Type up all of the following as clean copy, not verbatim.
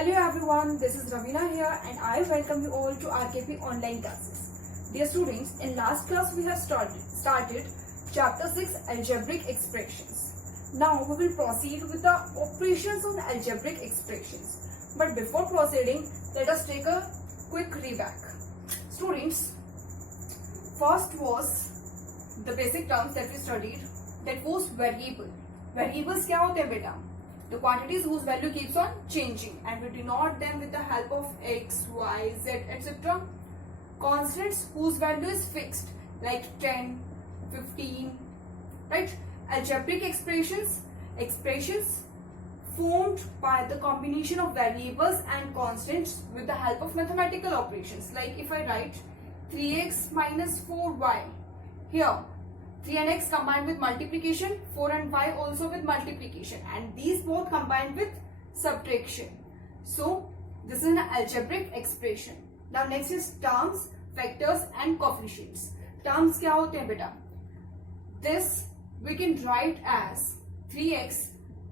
Hello everyone, this is Ravina here and I welcome you all to RKP online classes. Dear students, in last class we have started chapter 6 algebraic expressions. Now we will proceed with the operations on algebraic expressions. But before proceeding, let us take a quick reback. Students, first was the basic terms that we studied, that was variable. Variables क्या होते हैं बेटा? The quantities whose value keeps on changing and we denote them with the help of x, y, z, etc. Constants whose value is fixed like 10, 15, right? Algebraic expressions formed by the combination of variables and constants with the help of mathematical operations. Like if I write 3x minus 4y, here 3 and x combined with multiplication, 4 and y also with multiplication, and these both combined with subtraction. So this is an algebraic expression. Now next is terms, factors and coefficients. Terms क्या होते हैं बेटा? This we can write as 3x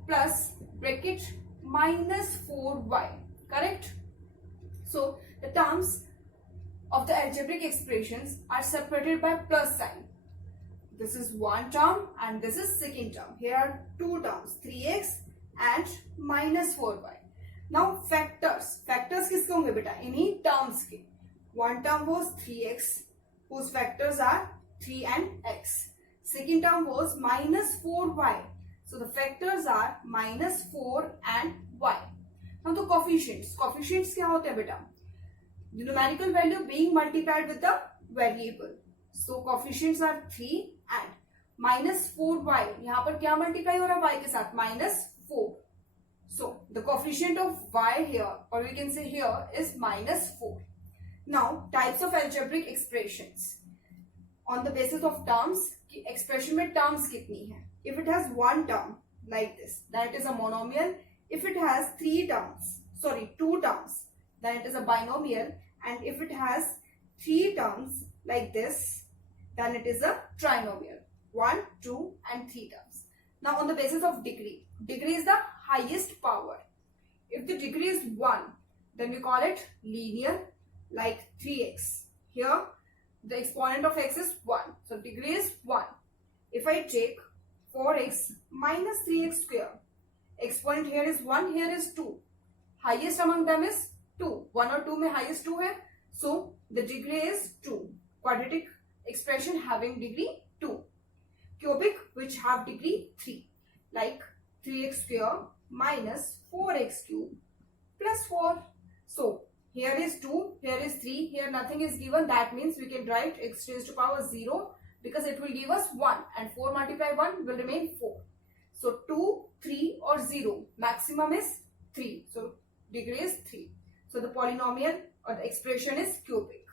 plus bracket minus 4y, correct? So the terms of the algebraic expressions are separated by plus sign. This is one term and this is second term. Here are two terms, 3x and minus 4y. Now factors. Factors किसके होंगे बेटा? इन्हीं terms के. One term was 3x whose factors are 3 and x. Second term was minus 4y. So the factors are minus 4 and y. Now the coefficients. Coefficients क्या होते हैं बेटा? The numerical value being multiplied with the variable. So coefficients are 3 and minus 4y. यहाँ पर क्या multiply हो रहा है y के साथ? Minus 4. So the coefficient of y here, or we can say here, is minus 4. Now types of algebraic expressions. On the basis of terms, कि expression में terms कितनी है? If it has one term like this, then it is a monomial. If it has two terms, then it is a binomial. And if it has three terms like this, then it is a trinomial. 1, 2 and 3 terms. Now on the basis of degree. Degree is the highest power. If the degree is 1, then we call it linear, like 3x. Here the exponent of x is 1. So degree is 1. If I take 4x minus 3x square, exponent here is 1, here is 2. Highest among them is 2. 1 or 2 में highest 2 है. So the degree is 2. Quadratic expression having degree 2. Cubic which have degree 3, like 3x square minus 4x cube plus 4. So here is 2, here is 3, here nothing is given. That means we can write x raised to power 0 because it will give us 1 and 4 multiplied 1 will remain 4. So 2, 3 or 0. Maximum is 3. So degree is 3. So the polynomial or the expression is cubic.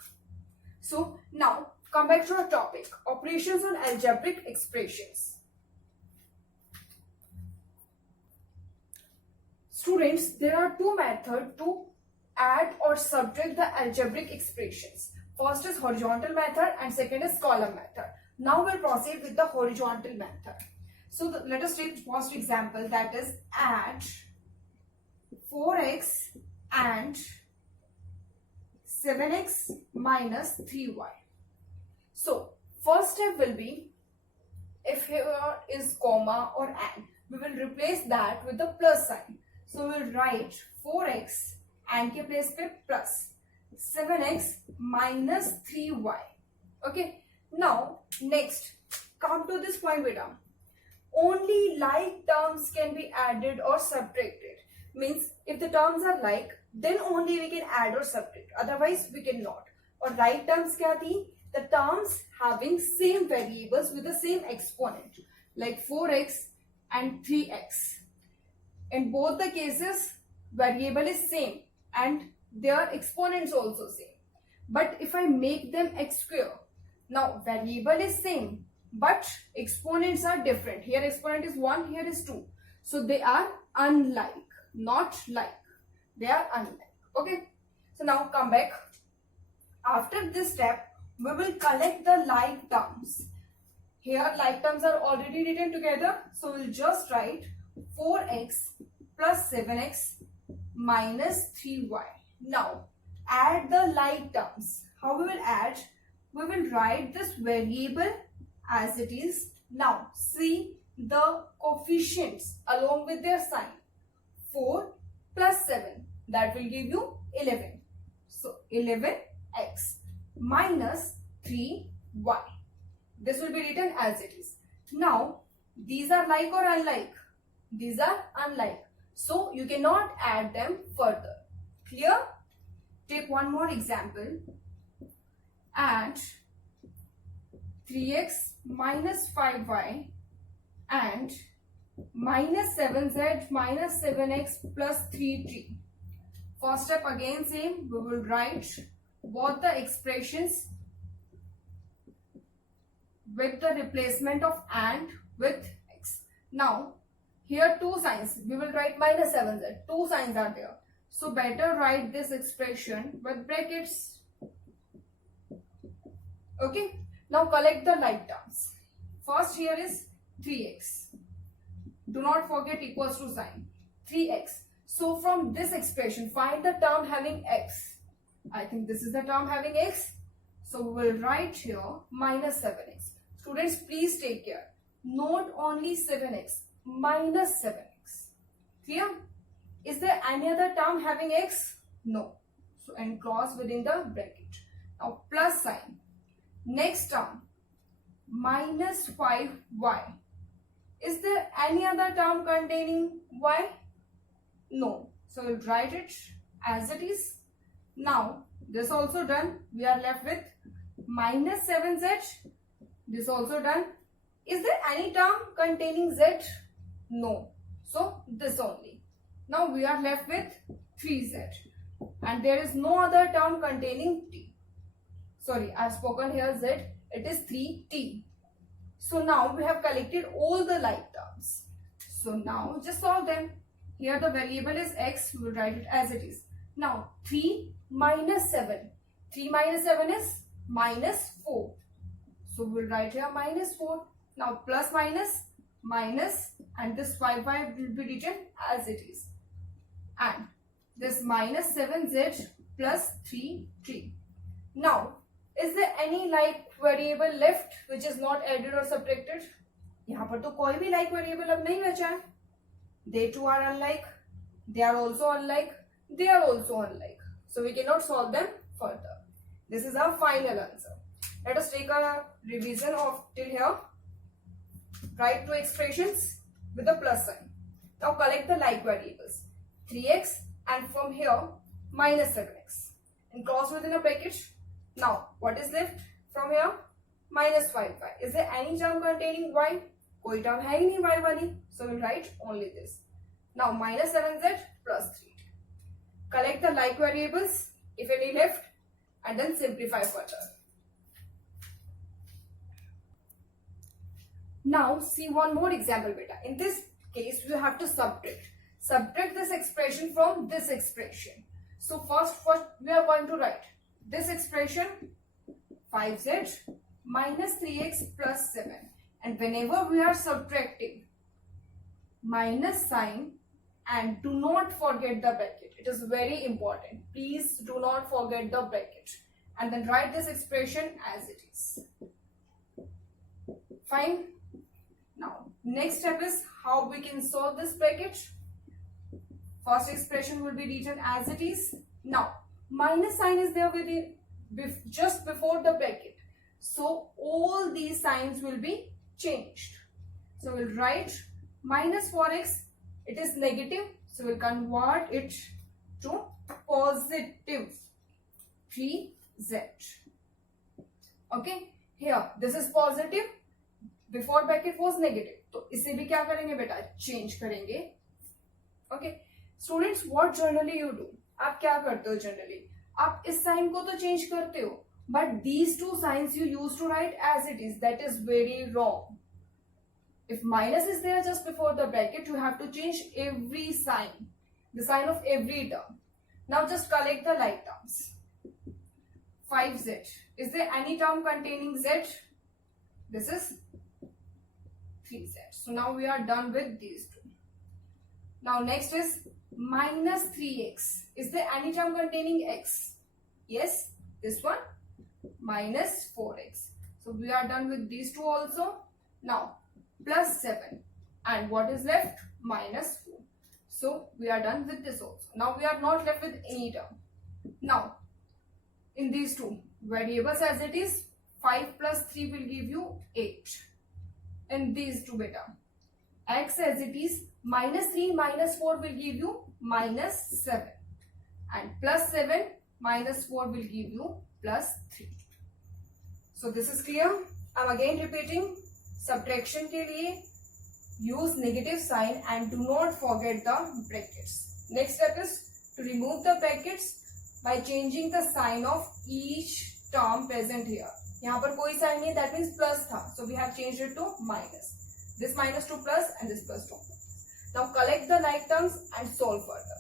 So now come back to our topic, operations on algebraic expressions. Students, there are two methods to add or subtract the algebraic expressions. First is horizontal method and second is column method. Now we'll proceed with the horizontal method. So let us take first example, that is add 4x and 7x minus 3y. So first step will be, if here is comma or and, we will replace that with the plus sign. So we will write 4x and के place पे plus 7x minus 3y. Okay. Now next, come to this point beta. Only like terms can be added or subtracted. Means if the terms are like, then only we can add or subtract. Otherwise we cannot. Or like terms क्या थी? The terms having same variables with the same exponent, like 4x and 3x. In both the cases, variable is same and their exponents also same. But if I make them x square, now variable is same, but exponents are different. Here exponent is 1, here is 2. So they are unlike, not like. They are unlike. Okay. So now come back. After this step, we will collect the like terms. Here like terms are already written together. So we'll just write 4x plus 7x minus 3y. Now add the like terms. How we will add? We will write this variable as it is. Now see the coefficients along with their sign. 4 plus 7, that will give you 11. So 11x minus 3y. This will be written as it is. Now these are like or unlike? These are unlike. So you cannot add them further. Clear? Take one more example. Add 3x minus 5y and minus 7z minus 7x plus 3t. First step again same. We will write both the expressions with the replacement of and with x. Now here two signs. We will write minus 7z. Two signs are there. So better write this expression with brackets. Okay. Now collect the like terms. First here is 3x. Do not forget equals to sign. 3x. So from this expression, find the term having x. I think this is the term having x. So we will write here minus 7x. Students, please take care. Not only 7x, minus 7x. Clear? Is there any other term having x? No. So enclose within the bracket. Now plus sign. Next term, minus 5y. Is there any other term containing y? No. So we'll write it as it is. Now this also done. We are left with minus 7z. This also done. Is there any term containing z? No. So this only. Now we are left with 3z. And there is no other term containing t. Sorry, I have spoken here z. It is 3t. So now we have collected all the like terms. So now just solve them. Here the variable is x. We will write it as it is. Now 3 minus 7. 3 minus 7 is minus 4. So we will write here minus 4. Now plus minus, minus, and this 5y will be written as it is. And this minus 7z plus 3t. Now, is there any like variable left which is not added or subtracted? यहाँ पर तो कोई भी like variable अब नहीं बचा है. They too are unlike. They are also unlike. They are also unlike. So we cannot solve them further. This is our final answer. Let us take a revision of till here. Write two expressions with a plus sign. Now collect the like variables. 3x and from here minus 7x. And cross within a bracket. Now what is left from here? Minus 5y. Is there any term containing y? कोई term है ही नहीं y वाली. So we'll write only this. Now minus 7z plus 3. Collect the like variables if any left and then simplify further. Now see one more example beta. In this case we have to subtract. Subtract this expression from this expression. So first we are going to write this expression 5z minus 3x plus 7. And whenever we are subtracting, minus sign, and do not forget the bracket. It is very important. Please do not forget the bracket. And then write this expression as it is. Fine. Now, next step is how we can solve this bracket. First expression will be written as it is. Now, minus sign is there with it just before the bracket. So, all these signs will be changed. So, we'll write minus 4x. It is negative. So, we'll convert it to positive 3z. Okay. Here, this is positive. Before bracket was negative. तो इसे भी क्या करेंगे बेटा? Change करेंगे. Okay. Students, what generally you do? आप क्या करते हो generally? आप इस sign को तो change करते हो. But these two signs you used to write as it is. That is very wrong. If minus is there just before the bracket, you have to change every sign. The sign of every term. Now just collect the like terms. 5z. Is there any term containing z? This is 3z. So now we are done with these two. Now next is minus 3x. Is there any term containing x? Yes, this one, minus 4x. So we are done with these two also. Now plus 7, and what is left? Minus 4. So we are done with this also. Now we are not left with any term. Now in these two variables as it is, 5 plus 3 will give you 8. In these two beta, x as it is, minus 3 minus 4 will give you minus 7, and plus 7 minus 4 will give you plus 3. So this is clear. I am again repeating, subtraction के लिए use negative sign and do not forget the brackets. Next step is to remove the brackets by changing the sign of each term present here. यहाँ पर कोई sign नहीं है, that means plus था, so we have changed it to minus. This minus to plus and this plus to minus. Now collect the like terms and solve further.